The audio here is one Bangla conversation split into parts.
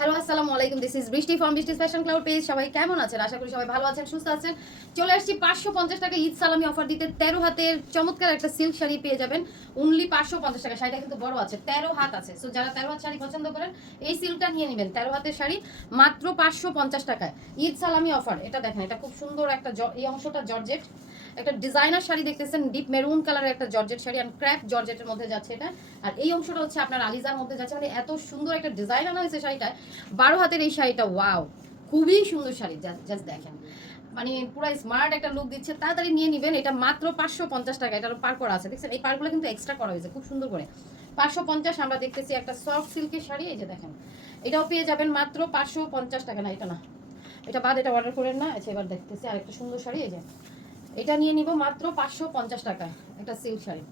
হ্যালো, আসসালামু আলাইকুম। This is Brishti from Brishti fashion cloud page সবাই কেমন আছেন? আশা করি সবাই ভালো আছেন, সুস্থ আছেন। চলে আসছি পাঁচশো পঞ্চাশ টাকা ঈদ সালামি অফার দিতে। তেরো হাতের চমৎকার একটা সিল্ক শাড়ি পেয়ে যাবেন। অনলি পাঁচশো পঞ্চাশ টাকা। শাড়িটা কিন্তু বড় আছে, তেরো হাত আছে। সো যারা তেরো হাত শাড়ি পছন্দ করেন, এই সিল্কটা নিয়ে নেবেন। তেরো হাতের শাড়ি মাত্র পাঁচশো পঞ্চাশ টাকায়। ঈদ সালামি অফার এটা দেখেন, এটা খুব সুন্দর একটা এই অংশটা জর্জেট। একটা ডিজাইনার শাড়ি দেখতেছেন ডিপ মেরুন কালারের একটা জর্জেট শাড়ি অ্যান্ড ক্র্যাপ জর্জেটের মধ্যে যাচ্ছে এটা। আর এই অংশটা হচ্ছে আপনার আলিজার মধ্যে যাচ্ছে। মানে এত সুন্দর একটা ডিজাইন আনা হয়েছে শাড়িটা। বারো হাতের এই শাড়িটা ওয়াও খুবই সুন্দর শাড়ি জাস্ট দেখেন। মানে পুরো স্মার্ট একটা লুক দিচ্ছে। তাড়াতাড়ি নিয়ে নেবেন, এটা মাত্র পাঁচশো পঞ্চাশ টাকা এটারও পার করা আছে। দেখছেন, এই পারগুলো কিন্তু এক্সট্রা করা হয়েছে, খুব সুন্দর করে। পাঁচশো পঞ্চাশ আমরা দেখতেছি একটা সফট সিল্কের শাড়ি, এই যে দেখেন। এটাও পেয়ে যাবেন মাত্র পাঁচশো পঞ্চাশ টাকা। না, এটা না। এটা বাদ, এটা অর্ডার করেন না। আচ্ছা এবার দেখতেছি আরেকটা সুন্দর শাড়ি, এই যে। এটা নিয়ে নিব মাত্র পাঁচশো পঞ্চাশ টাকায় একটা সিল্ক শাড়ি।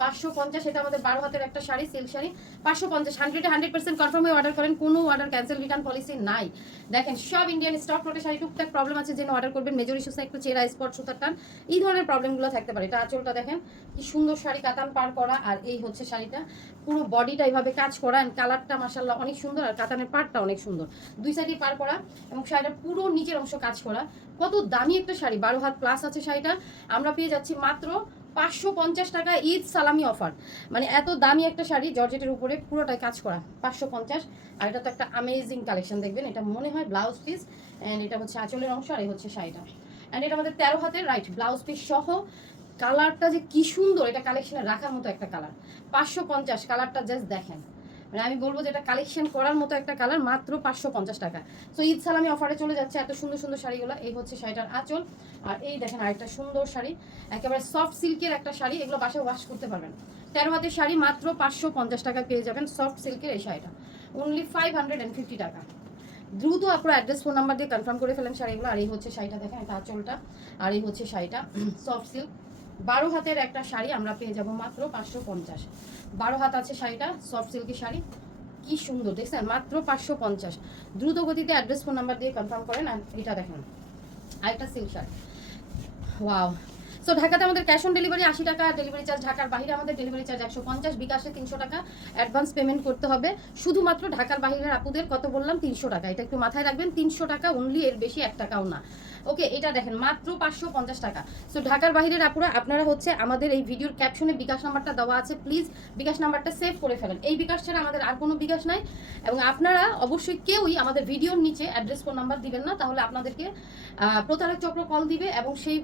পাঁচশো পঞ্চাশ, এটা আমাদের বারো হাতের একটা শাড়ি সিল্ক শাড়ি। পাঁচশো পঞ্চাশ হান্ড্রেডে হান্ড্রেড পার্সেন্ট কনফার্ম হয়ে অর্ডার করেন, কোনো অর্ডার ক্যান্সেল রিটার্ন পলিসি নাই। দেখেন, সব ইন্ডিয়ান স্টক রোটে শাড়ি, টুকটাক প্রবলেম আছে যেন অর্ডার করবেন। মেজর ইস্যুসে একটু চেরা স্পট সুতার টান, এই ধরনের প্রবলেমগুলো থাকতে পারে। এটা আঁচলটা দেখেন, কি সুন্দর শাড়ি, কাতান পার করা, আর এই হচ্ছে শাড়িটা। পুরো বডিটা এইভাবে কাজ করা অ্যান্ড কালারটা মাসাল্লাহ অনেক সুন্দর, আর কাতানের পাড়টা অনেক সুন্দর। দুই সাইডে পার করা, এবং শাড়িটা পুরো নিচের অংশ কাজ করা। কত দামি একটা শাড়ি, বারো হাত প্লাস আছে শাড়িটা। আমরা পেয়ে যাচ্ছি মাত্র পাঁচশো পঞ্চাশ টাকা ঈদ সালামি অফার। মানে এত দামি একটা শাড়ি জর্জেটের উপরে পুরোটাই কাজ করা, পাঁচশো পঞ্চাশ। আর এটা তো একটা আমেজিং কালেকশন দেখবেন, এটা মনে হয় ব্লাউজ পিস অ্যান্ড এটা হচ্ছে আঁচলের অংশ, আর এই হচ্ছে শাড়িটা। অ্যান্ড এটা আমাদের তেরো হাতের রাইট ব্লাউজ পিস সহ কালারটা যে কি সুন্দর, এটা কালেকশনে রাখার মতো একটা কালার পাঁচশো পঞ্চাশ কালারটা জাস্ট দেখেন। মানে আমি বলব যে এটা কালেকশন করার মতো একটা কালার মাত্র পাঁচশো পঞ্চাশ টাকা। তো ঈদ সালামি অফারে চলে যাচ্ছে এত সুন্দর সুন্দর শাড়িগুলো। এই হচ্ছে শাড়িটার আঁচল। আর এই দেখেন আরেকটা সুন্দর শাড়ি। একেবারে সফট সিল্কের একটা শাড়ি। এগুলো বাসায় ওয়াশ করতে পারবেন। তেরো হাতের শাড়ি মাত্র পাঁচশো পঞ্চাশ টাকা পেয়ে যাবেন সফট সিল্কের এই শাড়িটা। Only five hundred and fifty টাকা। দ্রুত আপনার অ্যাড্রেস ফোন নাম্বার দিয়ে কনফার্ম করে ফেলেন শাড়িগুলো। আর এই হচ্ছে শাড়িটা, দেখেন এটা আঁচলটা। আর এই হচ্ছে শাড়িটা সফট সিল্ক বারো হাতের একটা শাড়ি আমরা পেয়ে যাব মাত্র পাঁচশো পঞ্চাশ। বারো হাত আছে শাড়িটা সফট সিল্কি শাড়ি। কি সুন্দর, দেখছেন? মাত্র পাঁচশো পঞ্চাশ। দ্রুত গতিতে অ্যাড্রেস ফোন নাম্বার দিয়ে কনফার্ম করেন আর এটা দেখেন। আরেকটা সিল্ক শাড়ি। ওয়াও সো ঢাকাতে আমাদের ক্যাশ অন ডেলিভারি আশি টাকা ডেলিভারি চার্জ ঢাকার বাইরে আমাদের ডেলিভারি চার্জ একশো পঞ্চাশ, বিকাশে তিনশো টাকা অ্যাডভান্স পেমেন্ট করতে হবে। শুধুমাত্র ঢাকার বাইরের আপুদের কত বললাম, তিনশো টাকা। এটা একটু মাথায় রাখবেন, তিনশো টাকা অনলি এর বেশি এক টাকাও না। ওকে এটা দেখেন, মাত্র পাঁচশো পঞ্চাশ টাকা। সো ঢাকার বাইরের আপুরা, আপনারা হচ্ছে আমাদের এই ভিডিওর ক্যাপশনে বিকাশ নাম্বারটা দেওয়া আছে। প্লিজ বিকাশ নাম্বারটা সেভ করে ফেলেন। এই বিকাশ ছাড়া আমাদের আর কোনো বিকাশ নাই। এবং আপনারা অবশ্যই কেউই আমাদের ভিডিওর নিচে অ্যাড্রেস ফোন নাম্বার দিবেন না, তাহলে আপনাদেরকে প্রতারক চক্র কল দিবে এবং সেই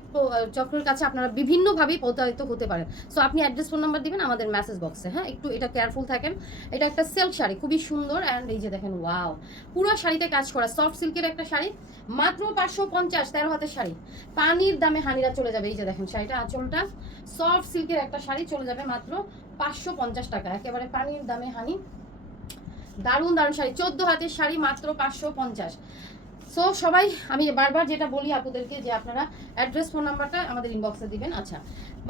চক্রের কাছে আপনারা বিভিন্নভাবেই প্রতারিত হতে পারেন। সো আপনি অ্যাড্রেস ফোন নাম্বার দিবেন আমাদের মেসেজ বক্সে হ্যাঁ? একটু এটা কেয়ারফুল থাকেন। এটা একটা সিল্ক শাড়ি, খুবই সুন্দর অ্যান্ড এই যে দেখেন ওয়াও পুরো শাড়িতে কাজ করা সফট সিল্কের একটা শাড়ি, মাত্র পাঁচশো পঞ্চাশ, তেরো হাতের শাড়ি। পানির দামে হানিরা চলে যাবে, এই যে দেখেন শাড়িটা আঁচলটা। সফট সিল্কের একটা শাড়ি চলে যাবে মাত্র পাঁচশো পঞ্চাশ টাকা। একেবারে পানির দামে হানি। দারুণ দারুণ শাড়ি, চোদ্দ হাতের শাড়ি মাত্র পাঁচশো পঞ্চাশ। সো সবাই, আমি বারবার যেটা বলি আপনাদেরকে যে আপনারা অ্যাড্রেস ফোন নাম্বারটা আমাদের ইনবক্সে দিবেন। আচ্ছা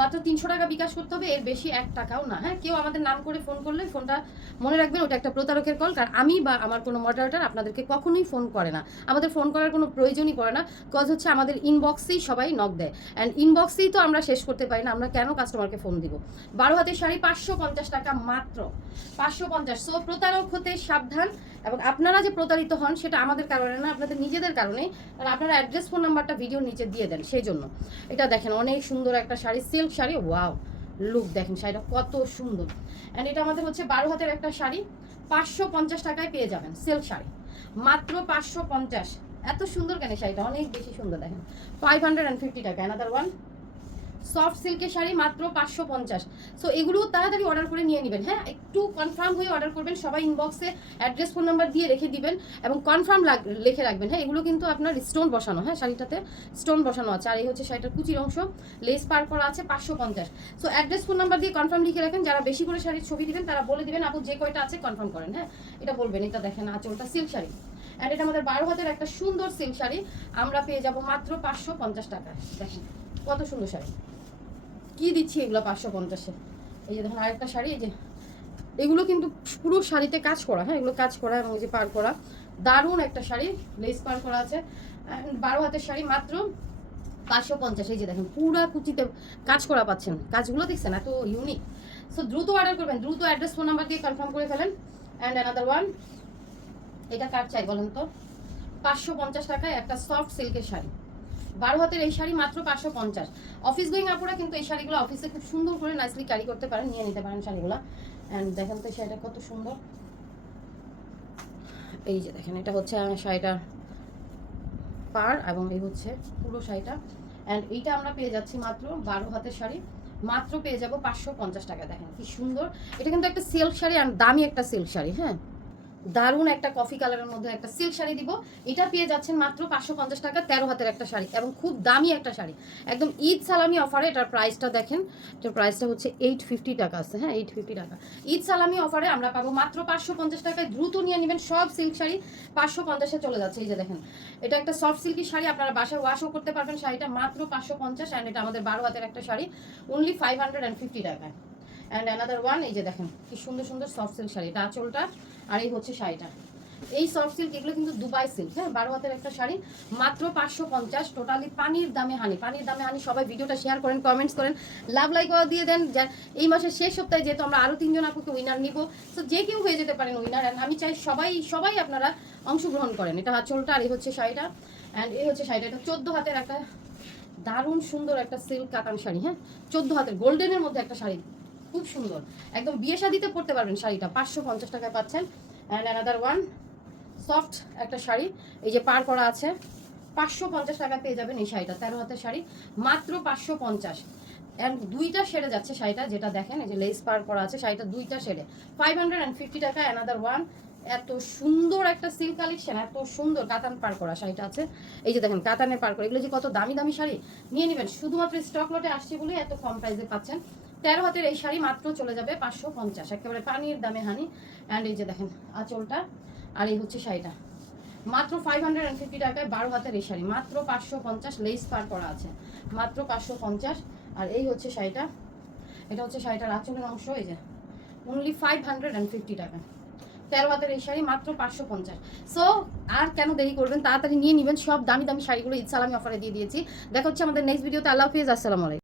মাত্র তিনশো টাকা বিকাশ করতে হবে, এর বেশি এক টাকাও না। হ্যাঁ কেউ আমাদের নাম করে ফোন করলে ফোনটা মনে রাখবেন, ওটা একটা প্রতারকের কল কারণ আমি বা আমার কোনো মডারেটার আপনাদেরকে কখনোই ফোন করে না। আমাদের ফোন করার কোনো প্রয়োজনই পড়ে না কজ হচ্ছে আমাদের ইনবক্সেই সবাই নক দেয়। অ্যান্ড ইনবক্সেই তো আমরা শেষ করতে পারি না, আমরা কেন কাস্টমারকে ফোন দিব? বারো হাতের শাড়ি পাঁচশো পঞ্চাশ টাকা মাত্র। পাঁচশো পঞ্চাশ। সো প্রতারক হতে সাবধান, এবং আপনারা যে প্রতারিত হন, সেটা আমাদের কারণে না, আপনাদের নিজেদের কারণে। আপনারা অ্যাড্রেস ফোন নাম্বারটা ভিডিও নিচে দিয়ে দেন, সেই জন্য। এটা দেখেন, অনেক সুন্দর একটা sari silk sari wow look দেখেন শাড়িটা কত সুন্দর। অ্যান্ড এটা আমাদের হচ্ছে বারো হাতের একটা শাড়ি, পাঁচশো পঞ্চাশ টাকায় পেয়ে যাবেন সিল্ক শাড়ি। মাত্র পাঁচশো পঞ্চাশ। এত সুন্দর কেন শাড়িটা? অনেক বেশি সুন্দর দেখেন। ফাইভ হান্ড্রেড অ্যান্ড ফিফটি টাকা অ্যানাদার ওয়ান সফট সিল্কের শাড়ি মাত্র পাঁচশো পঞ্চাশ। সো এগুলো তাড়াতাড়ি অর্ডার করে নিয়ে নেবেন হ্যাঁ? একটু কনফার্ম হয়ে অর্ডার করবেন, সবাই ইনবক্সে অ্যাড্রেস ফোন নাম্বার দিয়ে রেখে দিবেন এবং কনফার্ম লিখে রাখবেন হ্যাঁ? এগুলো কিন্তু আপনার স্টোন বসানো হ্যাঁ? শাড়িটাতে স্টোন বসানো আছে। আর এই হচ্ছে শাড়িটার কুচির অংশ লেস পার করা আছে পাঁচশো পঞ্চাশ। সো অ্যাড্রেস ফোন নাম্বার দিয়ে কনফার্ম লিখে রাখেন, যারা বেশি করে শাড়ির ছবি দিবেন, তারা বলে দিবেন, আপু, যে কয়টা আছে কনফার্ম করেন হ্যাঁ? এটা বলবেন, এটা দেখেন আঁচলটা সিল্ক শাড়ি। অ্যান্ড এটা আমাদের বারো হাতের একটা সুন্দর সিল্ক শাড়ি, আমরা পেয়ে যাব মাত্র পাঁচশো পঞ্চাশ টাকা দেখেন কত সুন্দর শাড়ি। কি দিচ্ছি এগুলো পাঁচশো পঞ্চাশে? এই যে দেখুন আরেকটা শাড়ি, এই যে এগুলো কিন্তু পুরো শাড়িতে কাজ করা হ্যাঁ এগুলো কাজ করা এবং যে পার করা। দারুণ একটা শাড়ি লেস পার করা আছে। বারো হাতের শাড়ি মাত্র পাঁচশো পঞ্চাশ, এই যে দেখেন, পুরা কুচিতে কাজ করা পাচ্ছেন। কাজগুলো দেখছেন, এত ইউনিক সো দ্রুত অর্ডার করবেন, দ্রুত অ্যাড্রেস ফোন নাম্বার দিয়ে কনফার্ম করে ফেলেন। অ্যান্ড অ্যানাদার ওয়ান এটা কার চাই বলেন তো? পাঁচশো পঞ্চাশ টাকায় একটা সফট সিল্কের শাড়ি। বারো হাতের এই শাড়ি মাত্র পাঁচশো পঞ্চাশ। অফিস গোয়িং আপুরা কিন্তু এই শাড়িগুলো অফিসে খুব সুন্দর করে নাইসলি ক্যারি করতে পারেন, নিয়ে নিতে পারেন শাড়িগুলো। অ্যান্ড দেখেন তো শাড়িটা কত সুন্দর। এই যে দেখেন, এটা হচ্ছে শাড়িটার পার এবং এই হচ্ছে পুরো শাড়িটা। অ্যান্ড এইটা আমরা পেয়ে যাচ্ছি মাত্র বারো হাতের শাড়ি। মাত্র পেয়ে যাব পাঁচশো পঞ্চাশ টাকা, দেখেন কি সুন্দর। এটা কিন্তু একটা সিল্ক শাড়ি আর দামি একটা সিল্ক শাড়ি হ্যাঁ? দারুণ একটা কফি কালারের মধ্যে একটা সিল্ক শাড়ি দিব। এটা পেয়ে যাচ্ছেন মাত্র পাঁচশো পঞ্চাশ টাকা, তেরো হাতের একটা শাড়ি এবং খুব দামি একটা শাড়ি। একদম ঈদ সালামি অফারে এটার প্রাইসটা দেখেন, এটার প্রাইসটা হচ্ছে এইট ফিফটি টাকা আছে হ্যাঁ এইট ফিফটি টাকা। ঈদ সালামি অফারে আমরা পাবো মাত্র পাঁচশো পঞ্চাশ টাকায়, দ্রুত নিয়ে নেবেন সব সিল্ক শাড়ি। পাঁচশো পঞ্চাশে চলে যাচ্ছে, এই যে দেখেন। এটা একটা সফট সিল্কি শাড়ি, আপনারা বাসায় ওয়াশও করতে পারবেন শাড়িটা, মাত্র পাঁচশো পঞ্চাশ অ্যান্ড এটা আমাদের বারো হাতের একটা sari only five hundred and fifty টাকায়। অ্যান্ড অ্যানাদার ওয়ান এই যে দেখেন, কি সুন্দর সুন্দর সফট সিল্ক শাড়ি, এটা আঁচলটা আর এই হচ্ছে শাড়িটা। এই সফট সিল্ক এগুলো কিন্তু দুবাই সিল্ক হ্যাঁ? বারো হাতের একটা শাড়ি, মাত্র পাঁচশো পঞ্চাশ টোটালি পানির দামে হানি পানির দামে হানি সবাই ভিডিওটা শেয়ার করেন কমেন্টস করেন লাভ লাইক দিয়ে দেন এই মাসের শেষ সপ্তাহে যেহেতু আমরা আরও তিনজন আপুকে উইনার নিব তো যে কেউ হয়ে যেতে পারেন উইনার অ্যান্ড আমি চাই সবাই সবাই আপনারা অংশগ্রহণ করেন। এটা আঁচলটা আর এই হচ্ছে শাড়িটা অ্যান্ড এই হচ্ছে শাড়িটা, এটা চোদ্দ হাতের একটা দারুণ সুন্দর একটা সিল্ক কাতান শাড়ি হ্যাঁ? চোদ্দ হাতের গোল্ডেনের মধ্যে একটা শাড়ি খুব সুন্দর। একদম বিয়ে শাদিতে পড়তে পারবেন শাড়িটা। পাঁচশো পঞ্চাশ টাকায় পাচ্ছেন। অ্যান্ড অ্যানাদার ওয়ান সফট একটা শাড়ি। এই যে পার করা আছে, পাঁচশো পঞ্চাশ টাকা পেয়ে যাবেন এই শাড়িটা, তেরো হাতের শাড়ি। মাত্র পাঁচশো পঞ্চাশ। অ্যান্ড দুইটা শেডে যাচ্ছে শাড়িটা, যেটা দেখেন, এই যে লেস পার করা আছে, শাড়িটা দুইটা শেডে। ফাইভ হান্ড্রেড অ্যান্ড ফিফটি টাকা অ্যানাদার ওয়ান এত সুন্দর একটা সিল্ক কালেকশন এত সুন্দর কাতান পার করা শাড়িটা আছে। এই যে দেখেন, কাতানের পার করা। এগুলো যে কত দামি দামি শাড়ি? নিয়ে নেবেন। শুধুমাত্র স্টক লটে আসছে বলে এত কম প্রাইসে পাচ্ছেন। তেরো হাতের এই শাড়ি মাত্র চলে যাবে পাঁচশো পঞ্চাশ। একেবারে পানির দামে হানি অ্যান্ড এই যে দেখেন, আঁচলটা আর এই হচ্ছে শাড়িটা। মাত্র ফাইভ হান্ড্রেড অ্যান্ড ফিফটি টাকায় বারো হাতের এই শাড়ি, মাত্র পাঁচশো পঞ্চাশ লেস পার করা আছে। মাত্র পাঁচশো পঞ্চাশ। আর এই হচ্ছে শাড়িটা। এটা হচ্ছে শাড়িটার আঁচলের অংশ, এই যে। Only five hundred and fifty টাকা। তেরো হাতের এই শাড়ি মাত্র পাঁচশো পঞ্চাশ। সো আর কেন দেরি করবেন? তাড়াতাড়ি নিয়ে নেবেন সব দামি দামি শাড়িগুলো ঈদ সালামি অফারে দিয়ে দিয়েছি। দেখা হচ্ছে আমাদের নেক্সট ভিডিওতে আল্লাহ হাফিজ, আসসালামু আলাইকুম।